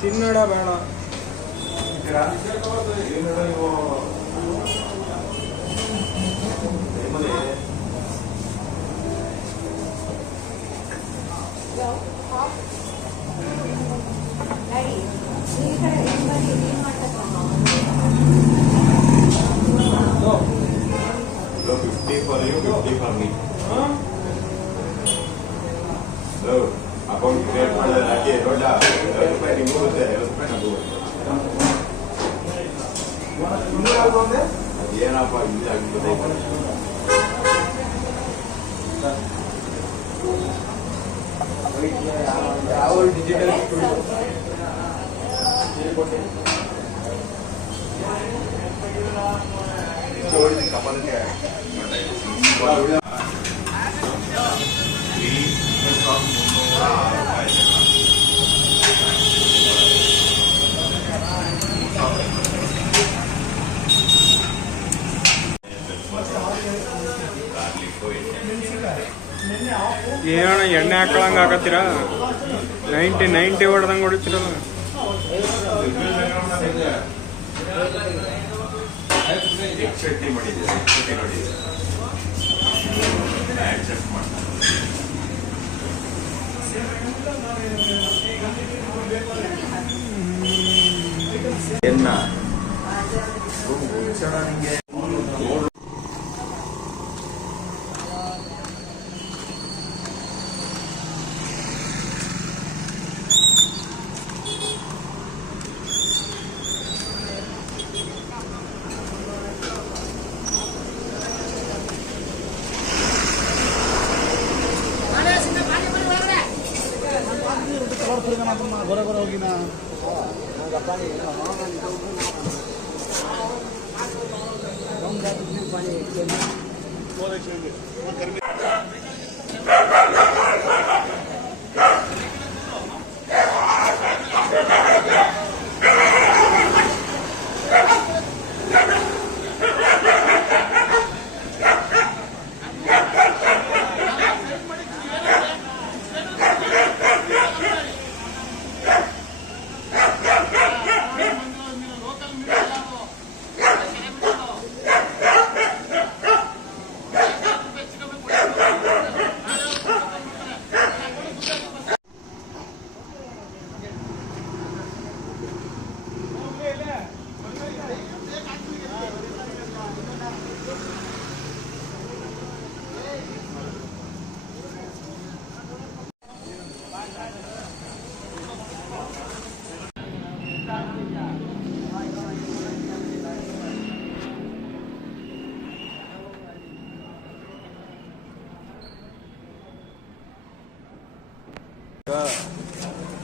ತಿನ್ನಡ ಬೇಡ. Account create ಮಾಡಿದ್ರೆ ಹಾಕಿ ದೊಡ್ಡ ರೂಪಾಯಿ ನಿಮಗೂ ಅದೇನಪ್ಪ ಇಲ್ಲ ಯಾವ ಡಿಜಿಟಲ್ ಕಪಲ್ಗೆ ಏನೋ ಎಣ್ಣೆ ಹಾಕೊಳಂಗ ಆಗತ್ತೀರಾ? 90 ಹೊಡೆದಂಗೆ ಹೊಡಿತೀರಲ್ಲ. ಚಟ್ನಿ ಮಾಡಿದ್ದೀವಿ, ಚಟ್ನಿ ನೋಡಿದ್ದೀವಿ, ಚೆಕ್ ಮಾಡ್ತಾರೆ. ಎನ್ನ ನಿಮಗೆ गोरा गोरा होगी ना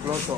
Close.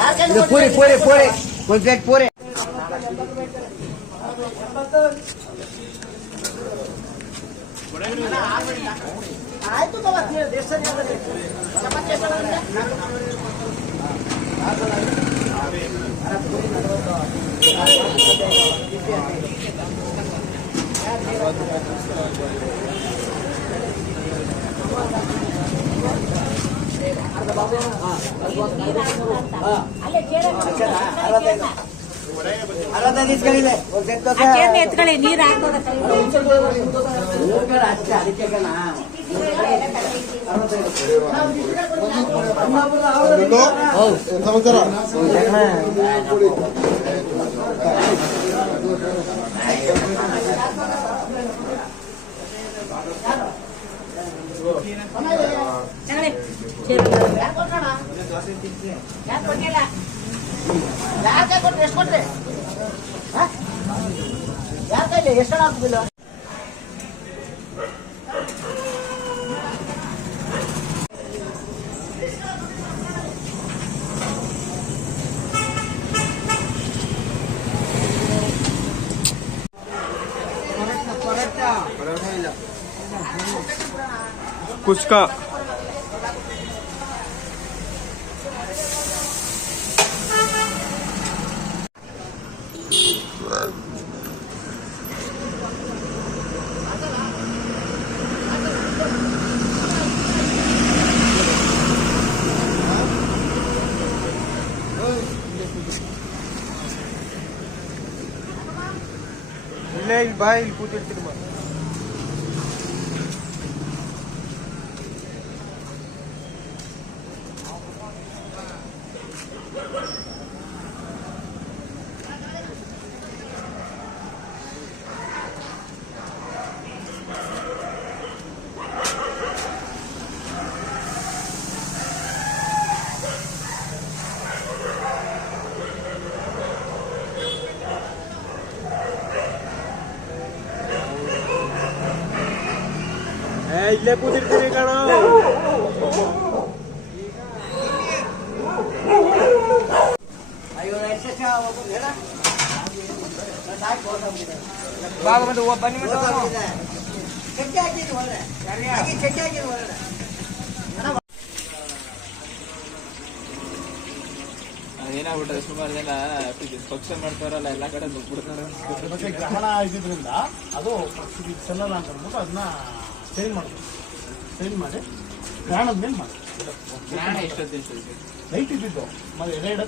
ಅದ್ಯಾರಿಗೆ ಪೂರಿ ಪೂರಿ ಪೂರಿ ಒಂದು ಪ್ಲೇಟ್ ಪೂರಿ ಆಯ್ತು ಇಸ್ಕೊಂಡಿದೆ ಒಂದ್ ಸೆಟ್ ದೋಸೆ ಎತ್ಕೊಳ್ಳಿ ನೀರ್ ಹಾಕೋದ ಅಷ್ಟೇ ಅದಕ್ಕೆ ಕಣ ಸಮಾಚಾರ ಯಾಕೆ ಕೊಟ್ರೆ ಎಷ್ಟು ಕೊಟ್ರೆ ಯಾಕೆ ಎಷ್ಟು ಹಾಕುದಿಲ್ಲ ಕುಸ್ಕಾ ಇಲ್ಲೇ ಇಲ್ಲಿ ಬಾ ಇಲ್ಲಿ ಕೂತಿರ್ತೀನಿ ಬಾ ಇಲ್ಲೇ ಕೂತಿರ್ತೀರಿ ಕಣ ಬನ್ನಿ ಚಟ್ನಿ ಹಾಕಿದ್ದು ಒಳ್ಳೆ ಚಟ್ನಿ ಹಾಕಿದ್ದು ಒಳ್ಳೆ ಏನಾಗ್ಬಿಟ್ರೆ ಸುಮಾರು ಜನ ಫಂಕ್ಷನ್ ಮಾಡ್ತಾರಲ್ಲ ಎಲ್ಲ ಕಡೆ ನುಗ್ಬಿಡ್ತಾರೆ. ಮತ್ತೆ ಗ್ರಹಣ ಇದ್ದಿದ್ರಿಂದ ಅದು ಚೆಲ್ಲಲ್ಲ ಅಂತ ಅಂದ್ಬಿಟ್ಟು ಅದನ್ನ ಚೇಂಜ್ ಮಾಡಿ ಗ್ರಹಣದ ಮೇಲೆ ಮಾಡಿ ಗ್ರಹಣ ಎಷ್ಟೊತ್ತು ಲೈಟ್ ಇದ್ದಿದ್ದು ಮತ್ತೆ